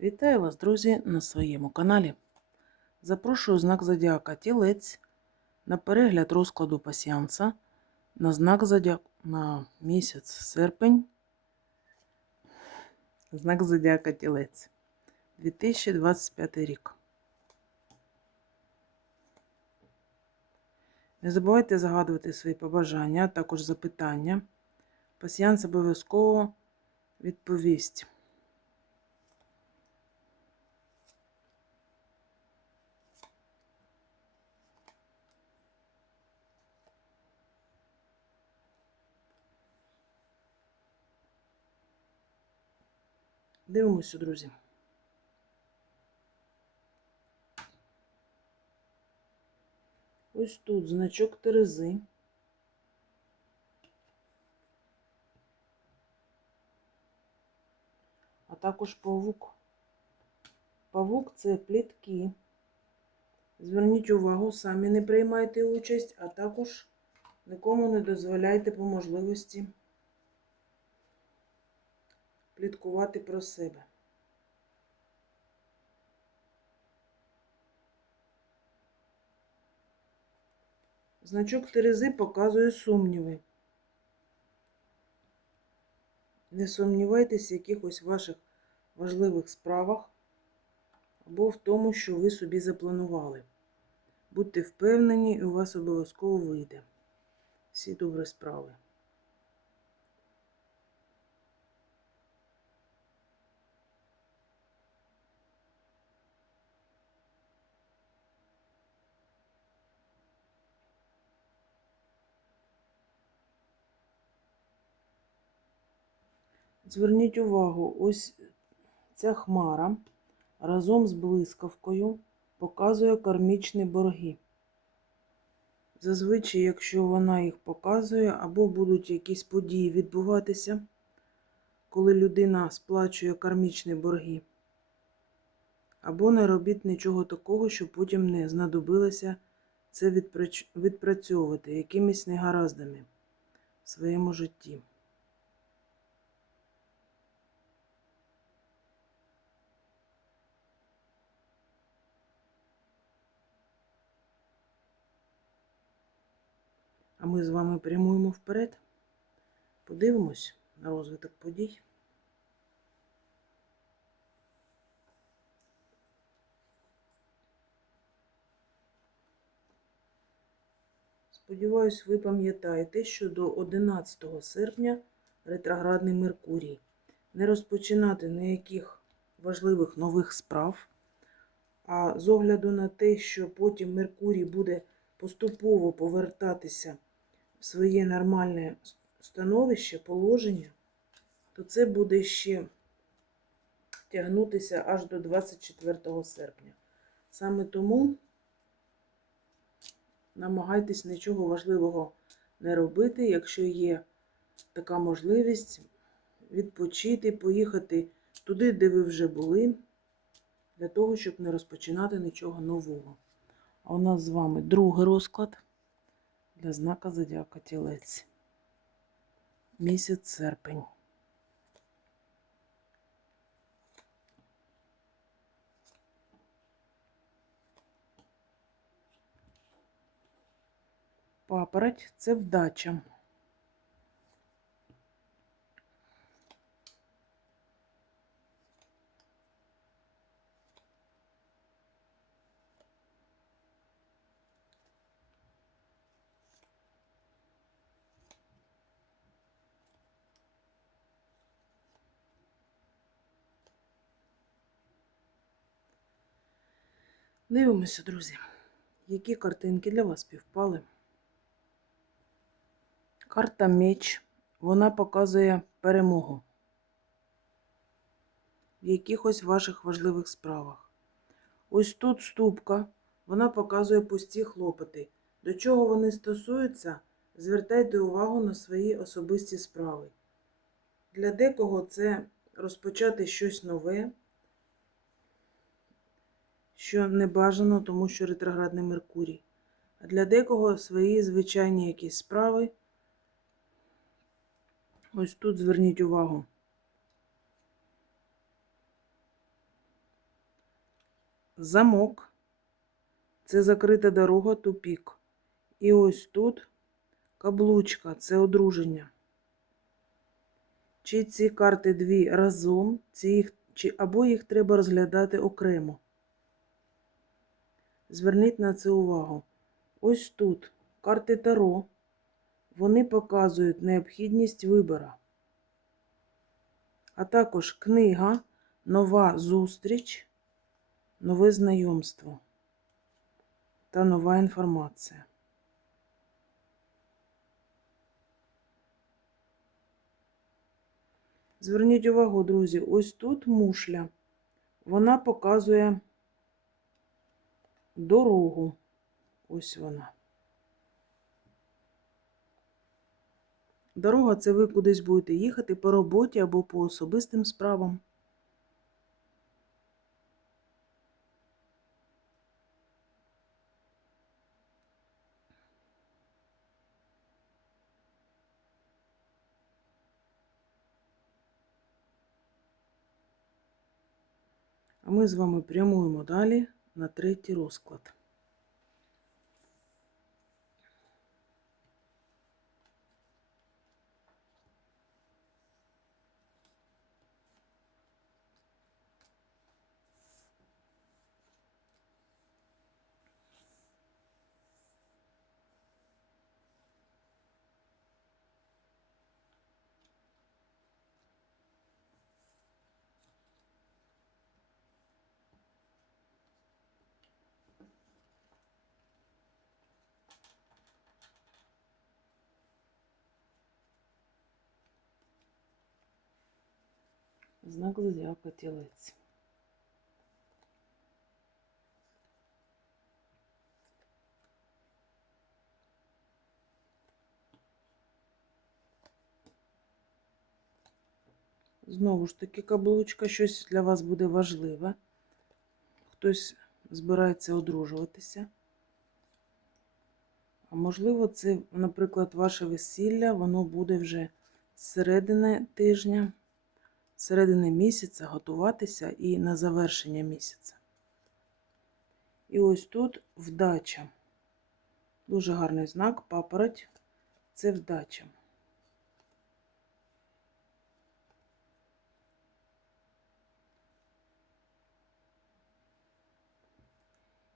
Вітаю вас, друзі, на своєму каналі. Запрошую знак Зодіака Тілець на перегляд розкладу пасіанса на знак Зодіака на місяць серпень. Знак Зодіака Тілець 2025 рік. Не забувайте загадувати свої побажання, а також запитання. Пасіанс обов'язково відповість. Дивимося, друзі. Ось тут значок Терези. А також павук. Павук це плітки. Зверніть увагу, самі не приймайте участь, а також нікому не дозволяйте по можливості пліткувати про себе. Значок Терези показує сумніви. Не сумнівайтесь в якихось ваших важливих справах або в тому, що ви собі запланували. Будьте впевнені, і у вас обов'язково вийде всі добрі справи. Зверніть увагу, ось ця хмара разом з блискавкою показує кармічні борги. Зазвичай, якщо вона їх показує, або будуть якісь події відбуватися, коли людина сплачує кармічні борги, або не робіть нічого такого, що потім не знадобилося це відпрацьовувати якимись негараздами в своєму житті. Ми з вами прямуємо вперед. Подивимось на розвиток подій. Сподіваюсь, ви пам'ятаєте, що до 11 серпня ретроградний Меркурій. Не розпочинати ніяких важливих нових справ. А з огляду на те, що потім Меркурій буде поступово повертатися в своє нормальне становище, положення, то це буде ще тягнутися аж до 24 серпня. Саме тому намагайтесь нічого важливого не робити, якщо є така можливість відпочити, поїхати туди, де ви вже були, для того, щоб не розпочинати нічого нового. А у нас з вами другий розклад для знака Зодіака Тілець. Місяць серпень. Папороть це вдача. Дивимося, друзі, які картинки для вас співпали. Карта меч, вона показує перемогу в якихось ваших важливих справах. Ось тут ступка, вона показує пусті хлопоти. До чого вони стосуються, звертайте увагу на свої особисті справи. Для декого це розпочати щось нове що не бажано, тому що ретроградний Меркурій. А для декого свої звичайні якісь справи. Ось тут зверніть увагу. замок. Це закрита дорога, тупік. І ось тут каблучка, це одруження. Чи ці карти дві разом, ці їх, чи, або їх треба розглядати окремо. Зверніть на це увагу. Ось тут карти Таро. Вони показують необхідність вибора. А також книга, нова зустріч, нове знайомство та нова інформація. Зверніть увагу, друзі, ось тут мушля. Вона показує дорогу. Ось вона. Дорога це ви кудись будете їхати по роботі або по особистим справам. А ми з вами прямуємо далі на третій розклад. Знак зодіака тілець. Знову ж таки, каблучка, щось для вас буде важливе. Хтось збирається одружуватися. А можливо, це, наприклад, ваше весілля, воно буде вже з середини тижня, середини місяця готуватися і на завершення місяця. І ось тут вдача. Дуже гарний знак, папороть. Це вдача.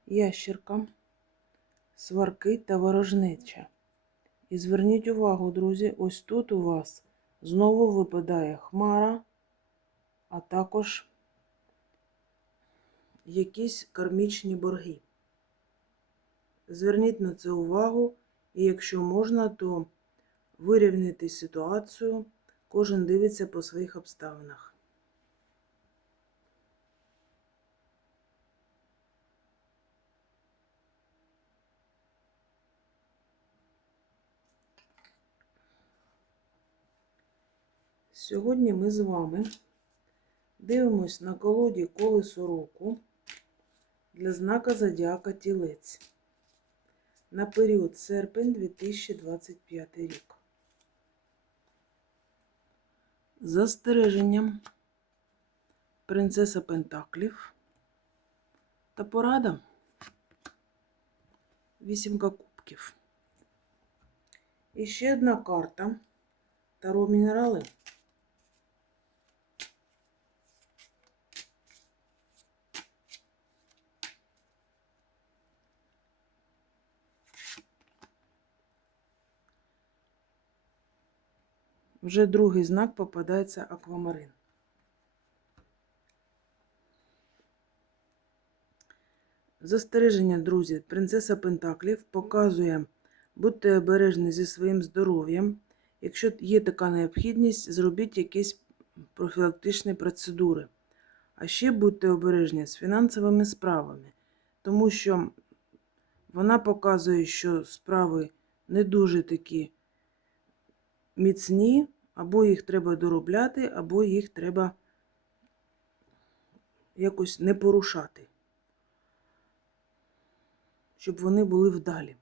Ящерка, сварки та ворожнеча. І зверніть увагу, друзі, ось тут у вас знову випадає хмара, а також якісь кармічні борги. Зверніть на це увагу, і якщо можна, то вирівняйте ситуацію, кожен дивиться по своїх обставинах. Сьогодні ми з вами дивимось на колоді колесо року для знака Зодіака Тілець на період серпень 2025 рік. Застереженням принцеса Пентаклів та порада вісімка кубків. І ще одна карта Таро мінерали. Вже другий знак попадається аквамарин. Застереження, друзі, принцеса Пентаклів показує, будьте обережні зі своїм здоров'ям. Якщо є така необхідність, зробіть якісь профілактичні процедури. А ще будьте обережні з фінансовими справами, тому що вона показує, що справи не дуже такі міцні, або їх треба доробляти, або їх треба якось не порушати, щоб вони були вдалі.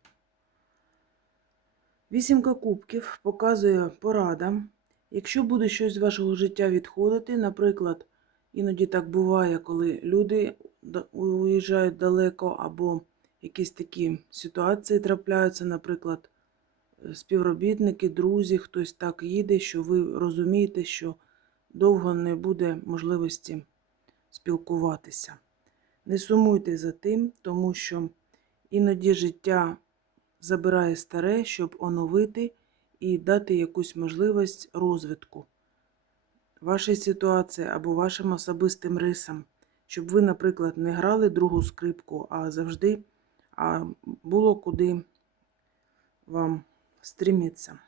Вісімка кубків показує порада. Якщо буде щось з вашого життя відходити, наприклад, Іноді так буває, коли люди уїжджають далеко, або якісь такі ситуації трапляються, наприклад, співробітники, друзі, хтось так їде, що ви розумієте, що довго не буде можливості спілкуватися. Не сумуйте за тим, тому що іноді життя забирає старе, щоб оновити і дати якусь можливість розвитку вашій ситуації або вашим особистим рисам, щоб ви, наприклад, не грали другу скрипку, а завжди а було куди вам стрімитися.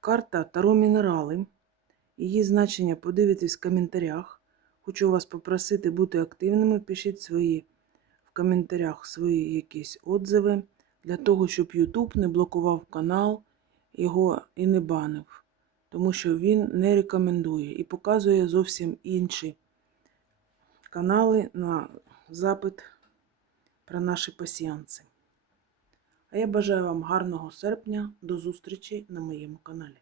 Карта Таро Мінерали. Її значення подивитесь в коментарях. Хочу вас попросити бути активними. Пишіть свої в коментарях свої якісь отзиви для того, щоб YouTube не блокував канал його і не банив, тому що він не рекомендує і показує зовсім інші канали на запит про наші пасіянці. А я бажаю вам гарного серпня. До зустрічі на моєму каналі.